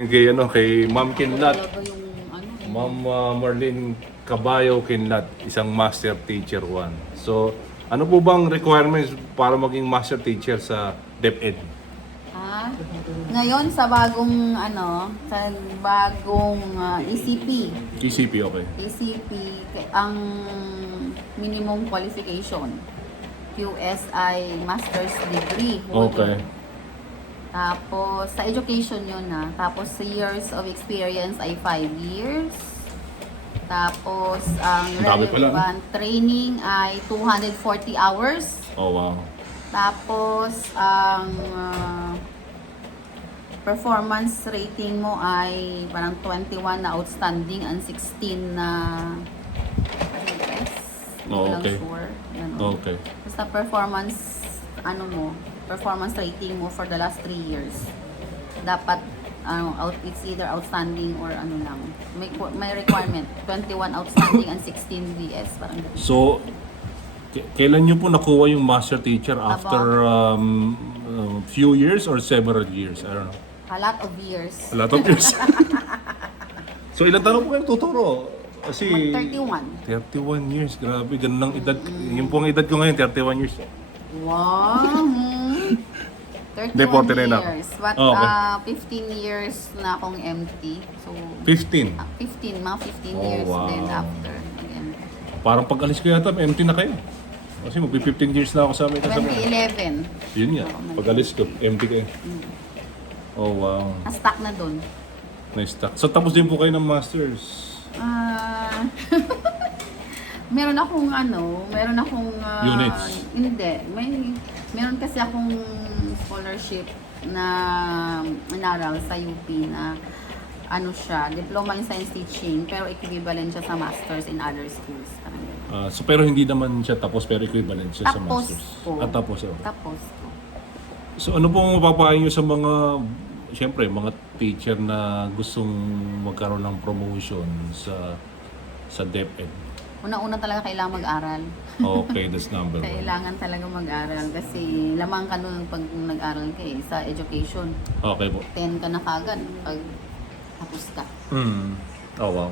Kay Ma'am Kinlat, Talaga yung ano. Ma'am Marlene Caballo Kinlat, isang Master Teacher 1. So, ano po bang requirements para maging Master Teacher sa DepEd? Ngayon sa bagong ECP. ECP, okay. ECP ang minimum qualification QSI master's degree holder. Okay. Tapos sa education yun na. Tapos sa years of experience ay 5 years. Tapos ang Dami pala, relevant training ay 240 hours. Oh, wow. Tapos ang performance rating mo ay parang 21 na outstanding and 16 na S. Hindi ko lang Okay. sure. Ganun. Okay. Basta performance rating mo for the last 3 years. Dapat it's either outstanding or lang. May requirement 21 outstanding and 16 DS parang ganun. So, kailan nyo po nakuha yung Master Teacher? After few years or several years? I don't know. A lot of years. A lot of years. So, ilang taon po kayo tuturo? Kasi... 31. 31 years, grabe. Ganun ang edad. Yung po ang edad ko ngayon, 31 years. Wow! 49 31 na. years. But Okay. 15 years na akong MT. So, 15. 15, mga 15 Oh, years wow. din after mag-MT. Parang pag-alis ko yata, empty na kayo. Kasi magpi-15 years na ako sa amin. 2011, Yun nga, pag-alis ko, empty kayo. Oh, wow. na-stuck na dun. Nice talk. So, tapos din po kayo ng masters. Meron akong Units? Hindi. Meron kasi akong scholarship na inaral sa UP na diploma in science teaching, pero equivalent siya sa masters in other schools. Parang ganun. So, pero hindi naman siya tapos, pero equivalent siya sa Tapos masters. po. Tapos, oh. Tapos ko. So, ano pong mapapayo nyo sa mga, siyempre, mga teacher na gustong magkaroon ng promotion sa DepEd? Una-una talaga kailangan mag-aral. Okay, that's number one. Kailangan talaga mag-aral kasi lamang ka nun pag nag-aral ka sa education. Okay po. 10 ka na kagad pag tapos ka. Oh, wow.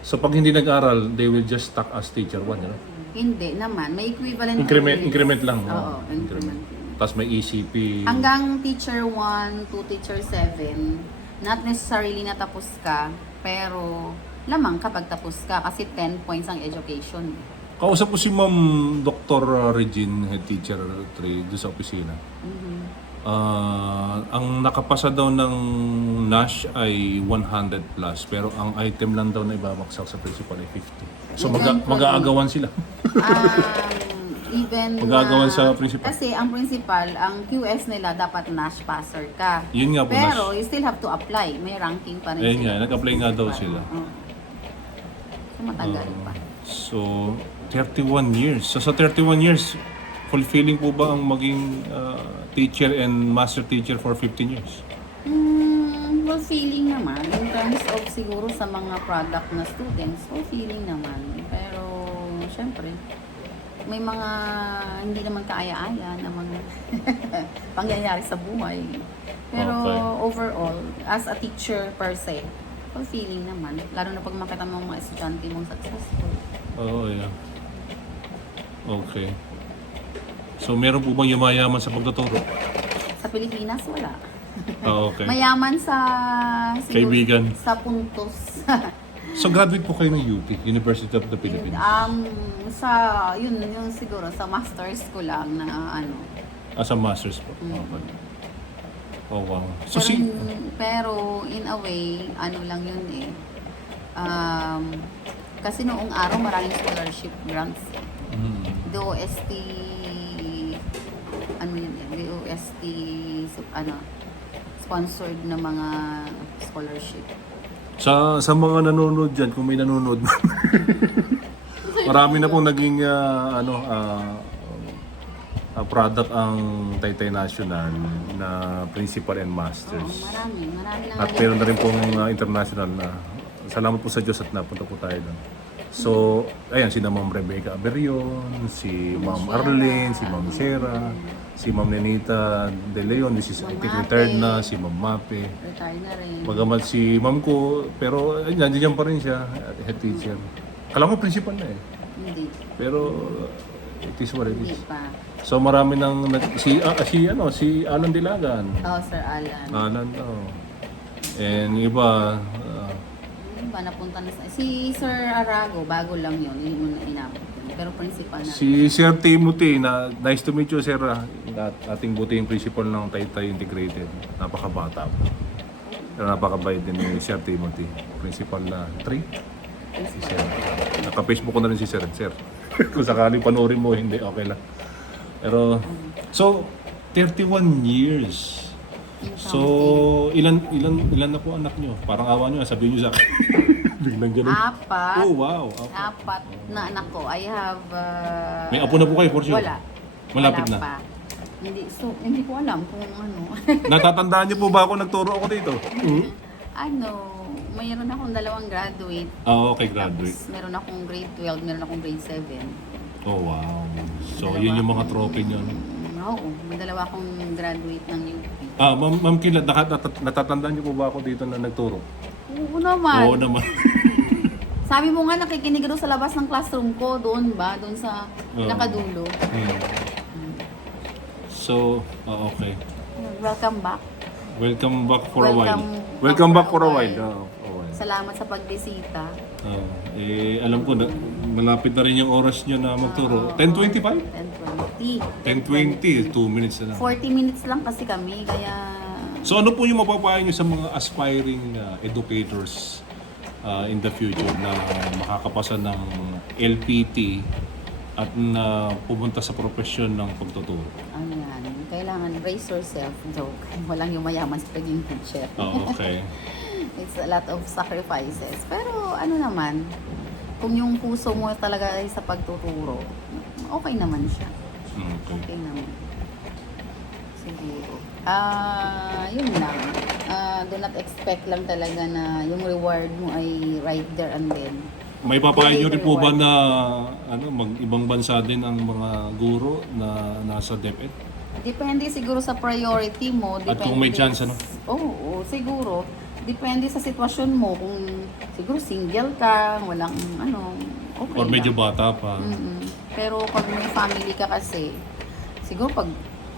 So, pag hindi nag-aral, they will just stuck as teacher 1, you know? Hindi naman. May equivalent Increment lang. Oo, increment. Tapos may ECP. Hanggang teacher 1 to teacher 7, not necessarily natapos ka, pero lamang kapag tapos ka kasi 10 points ang education. Kausap ko si Ma'am Dr. Regine, head teacher 3, doon sa opisina. Ang nakapasa daw ng NASH ay 100 plus, pero ang item lang daw na ibabagsak sa principal ay 50. So mag-aagawan sila. Even Magagawan sa principal. Kasi ang principal, ang QS nila dapat NASH passer ka. Yun nga po, Pero NASH. you still have to apply. May ranking pa rin Ayun sila. nga, nag-apply nga daw sila. So matagal pa. So, 31 years. So, sa 31 years, fulfilling po ba ang maging teacher and master teacher for 15 years? Fulfilling naman. In terms of siguro sa mga product na students, fulfilling naman. Pero, syempre, may mga hindi naman kaaya-aya na mga pangyayari sa buhay. Pero Okay. overall, as a teacher per se, fulfilling naman. Lalo na pag makita mo mga estudyante mong successful. Oh, yeah. Okay. So, meron po bang yumayaman sa pagtuturo? Sa Pilipinas, wala. Okay. Mayaman sa siguro, Kaibigan. sa puntos. So, graduate po kayo ng UP, University of the Philippines? Yun siguro, sa master's ko lang na As a master's po? Okay. Oh, wow. So, pero in a way, lang yun eh. Kasi noong araw maraming scholarship grants. DOST, DOST, sponsored na mga scholarship. Sa mga nanonood dyan, kung may nanonood, marami na pong naging product ang Taytay National na principal and masters. Marami lang. At meron na rin pong international na. Salamat po sa Diyos at napunta po tayo doon. So, ayan, si Ma'am Rebecca Aberion, si Ma'am Arlene, si Ma'am Sera, si Ma'am Nenita De Leon, this is I think retired na, si Ma'am Mape. Retire na rin. Bagamat si Ma'am ko, pero nandiyan pa rin siya, head teacher. Kala ko principal na eh. Hindi. Pero it is what it Hindi is. pa. So marami nang si Alan Dilagan. Oh, Sir Alan. Alan, And yung iba, Yung ba napunta na si Sir Arago, bago lang yun. Hindi mo na inabot yun. Pero principal na. si Sir Timothy, nice to meet you, Sir. Ating buting principal ng Taytay Integrated. Napakabata. Pero napakabait din ni Sir Timothy. Principal na 3. Si Sir. Naka-Facebook ko na rin si Sir. Sir, kung sakaling panoorin mo, hindi, okay lang. Pero, so, 31 years. So, ilan na po anak nyo? Parang awa nyo, sabihin nyo sa akin. Biglang ganun. 4. Oh, wow. 4 na anak ko. I have... May apo na po kayo, for sure? Wala. Malapit Wala na. pa. Hindi ko alam kung ano. Natatandaan niyo po ba ako nagturo ako dito? Mayroon akong 2 graduate. Okay, graduate. Tapos meron akong grade 12, meron akong grade 7. Oh, wow. So, yun yung mga trophy niyo. Oo, may 2 akong graduate ng UP. Ma'am Kila, natatandaan niyo po ba ako dito na nagturo? Oo naman. Oo naman. Sabi mo nga nakikinig doon sa labas ng classroom ko, doon ba? Doon sa nakadulo. So, okay. Welcome back. Welcome back for a while. Welcome Welcome back for a for a while. Salamat sa pagbisita. Alam ko, malapit na rin yung oras nyo na magturo. 10:25? 10:20. 10:20, 2 minutes na lang. 40 minutes lang kasi kami, kaya... So ano po yung mapapayo nyo sa mga aspiring educators in the future na makakapasa ng LPT at na pumunta sa profesyon ng pagtuturo? Ayan, kailangan brace yourself. Joke. Walang yumayaman sa pagiging teacher. Okay. It's a lot of sacrifices. Pero ano naman, kung yung puso mo talaga ay sa pagtuturo, okay naman siya. Okay. Okay naman. Siguro. Yun lang. Do not expect lang talaga na yung reward mo ay right there and then. May papayo nyo rin po ba na mag-ibang bansa din ang mga guro na nasa DepEd? Depende siguro sa priority mo. At kung may chance, ano? Oo, siguro. Depende sa sitwasyon mo. Kung siguro single ka, walang okay Or medyo lang. bata pa? Pero pag may family ka kasi, siguro pag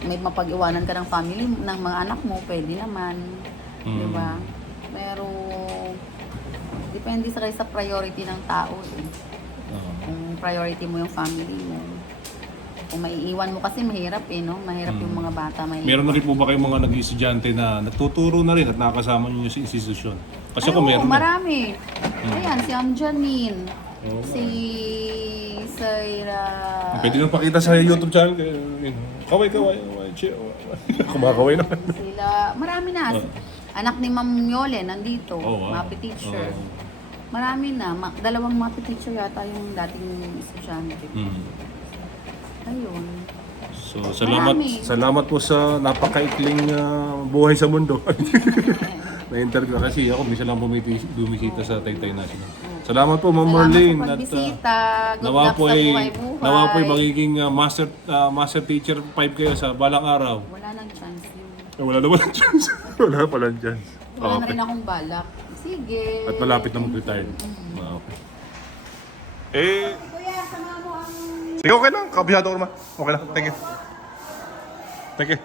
may mapag-iwanan ka ng family, ng mga anak mo, pwede naman. Di ba? Pero, depende sa priority ng tao. Kung priority mo yung family mo. Kung maiiwan mo kasi mahirap no? Mahirap yung mga bata. Meron na rin po ba kayong mga nag-estudyante na nagtuturo na rin at nakakasama nyo sa institusyon? Kasi kung meron marami. Ayan, si Janine. Si Sarah. Pwede nyo pakita sa YouTube channel. Kaway. Kumakaway naman. Sila, marami na. Anak ni Ma'am Yole nandito. Mapi teacher. Marami na. 2 mapi teacher yata yung dating estudyante. Ayun. So, salamat po sa napakaikling buhay sa mundo. Na-interview kasi ako, minsan lang bumisita sa Taytay National. Salamat po, Ma'am Marlene. Salamat sa pagbisita. Good Nawa luck po sa buhay-buhay. nawa po magiging master teacher 5 kayo sa balang araw. Wala nang chance yun. Wala naman ang chance. Wala pala ang chance. Wala na rin akong balak. Sige. At malapit na mag-retire. Okay. Kuya, sama mo ang... Sige, okay lang. Kabihado ko naman. Okay lang. Thank you. Thank you.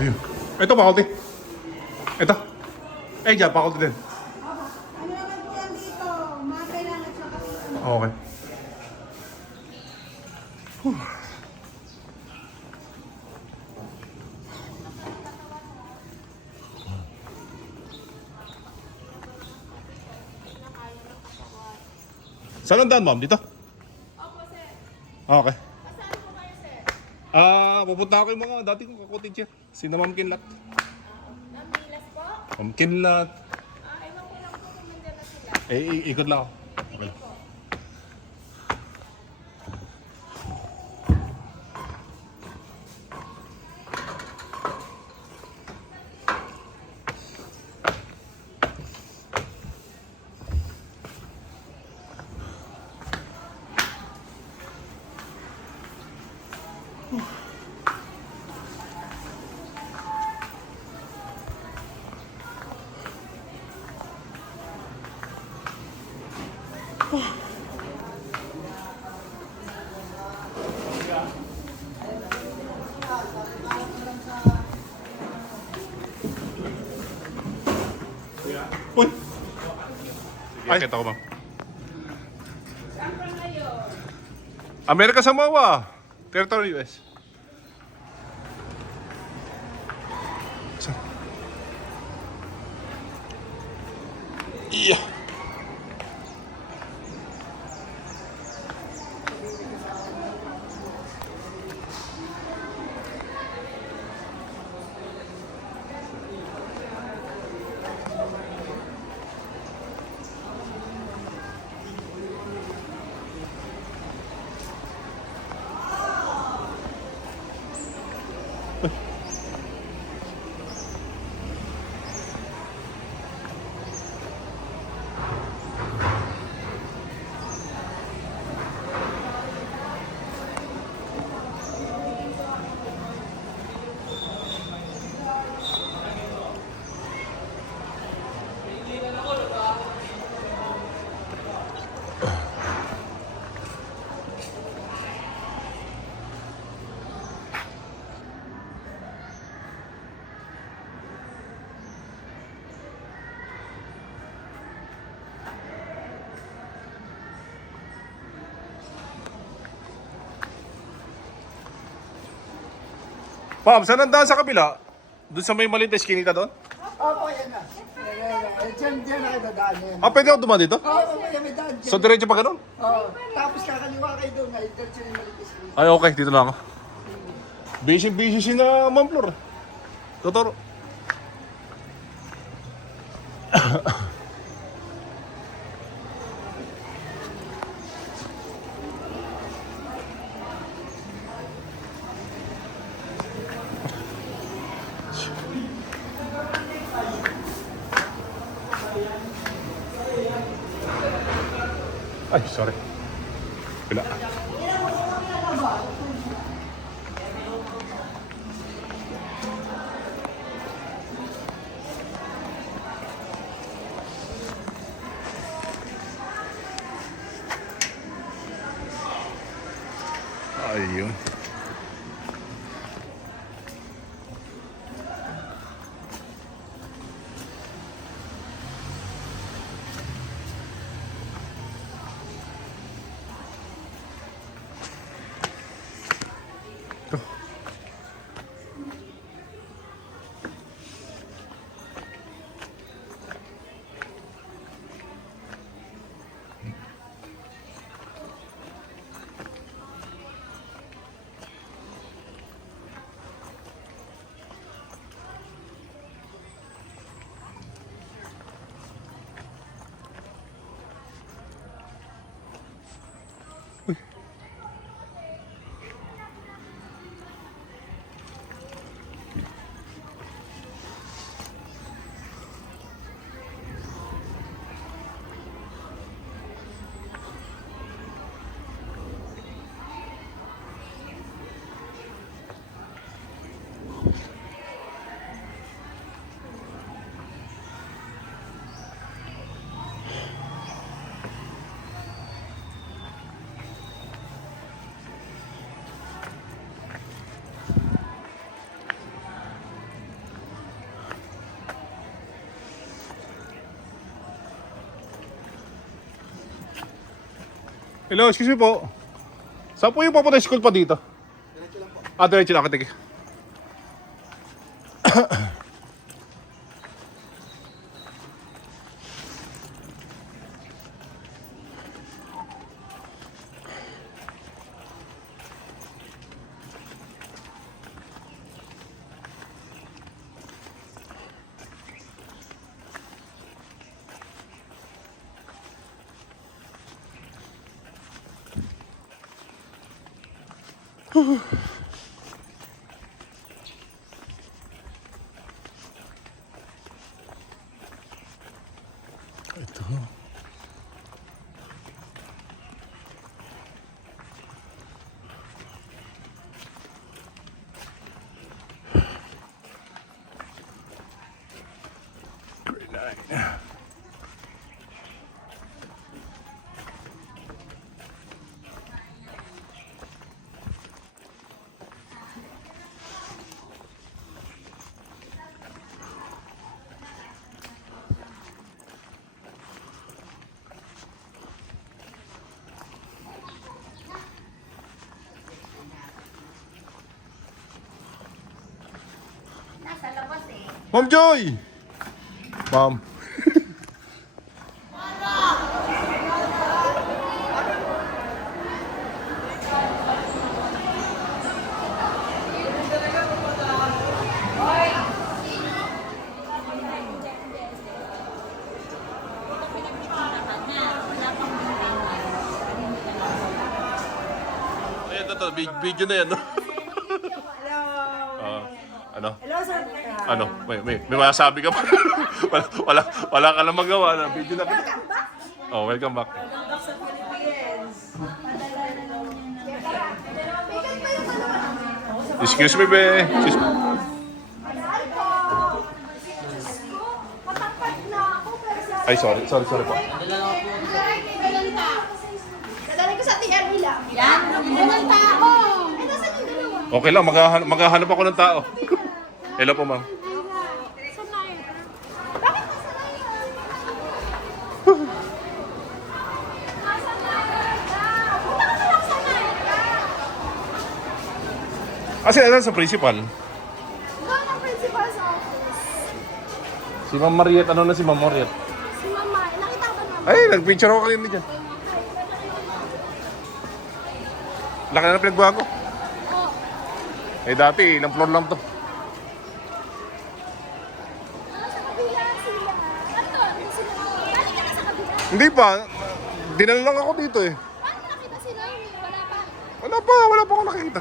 Ayun. Ito, faculty. Ito. Eh, dyan, faculty din. Ano naman po yan dito? Mga kailangan sa kapitulong. Okay. Saan ang daan, ma'am? Dito? Opo, sir. Okay. Saan po kayo, sir? Pupunta ako yung mga dati kong kakoteacher. Sina Ma'am Kinlat. Nambilas po? Ma'am Kinlat. Ewan ko lang po kung nandiyan na sila. Ikot lang ako. Sige po. Uy! Ay, kita ko, ma'am. Saan po kayo? Amerika Samoa. Territory US. Saan? Iya. Ma'am, saan ang daan sa kabila? Doon sa may maliit na eskinita doon? Opo, yan na. Diyan na kayo dadaan yan. Pwede ako dumaan dito? Oo, may daan dyan. So, diretso pa ganun? Oo. Tapos kakaliwa kayo doon. Ngayon, diretso yung malitis. Ay, okay. Dito lang ako. Busy si na Ma'am Flor. Totoro. Ay, sorry. Pila. Ayun. Hello, excuse me po. Saan po yung papunta school pa dito? Diretso lang po. Ah, diretso lang. Okay, ito. Grade 9. Nasa labas eh. Ma'am Joy! Ma'am. Ayan na to, video na yan, no? Ano? Hello, sir. Ano? May masasabi ka pa? wala ka na magawa na video na kita. Oh, welcome back. Sa Philippines. Excuse me, be. Excuse me. Mahal po. Diyos ko, matangkad na ako. Pero sa... Ay, sorry po. Dadalhin ko sa TR nila. Yan. Walang tao. Eh, nasan yung dalawa? Okay lang, maghahanap ako ng tao. Hello po, ma'am. Sanay. Bakit nasanay yan? Nasanay ka. Punta ka na lang sanay ka. Kasi ano sa principal? Doon ang principal's office. Si Ma'am Mariet, ano na si Ma'am Mariet? Si Mama, nakita ko ba naman? Ay, nag-picture ako kanina dyan. Laki na pinagbago. Eh dati, ilang floor lang to. Sa kabila sila. Ano? Sila. Balik ka na sa kabila. Hindi pa, dinala lang ako dito eh. Paano nakita sila? Wala pa. Wala pa ako nakikita.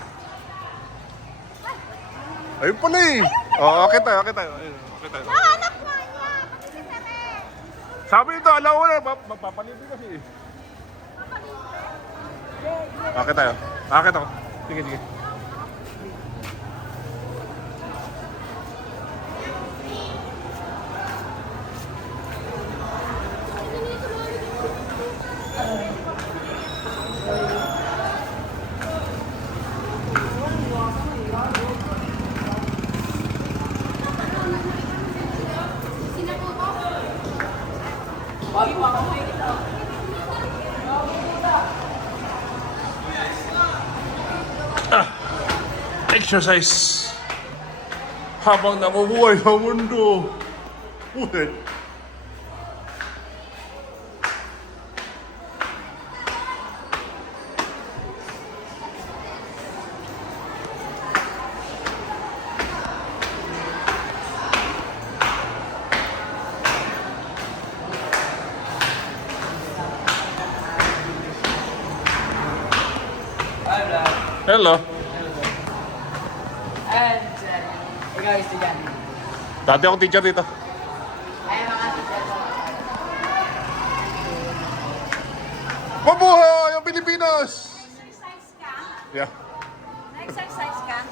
Ayun pala eh. Oo, okay tayo. Ayun, okay tayo. Nahanap na niya. Pati si Tere. Sabi nito, alaw ko na, magpapalibre kasi eh. Okay tayo. Okay ako. Sige. Exercise habang nabubuhay sa mundo. Ulit. Hello. And, ikaw yung estudyante. Dati ako teacher dito. Ay, mga teacher ko. Mabuhay ang Pilipinas! Exercise ka? Yeah. Exercise ka?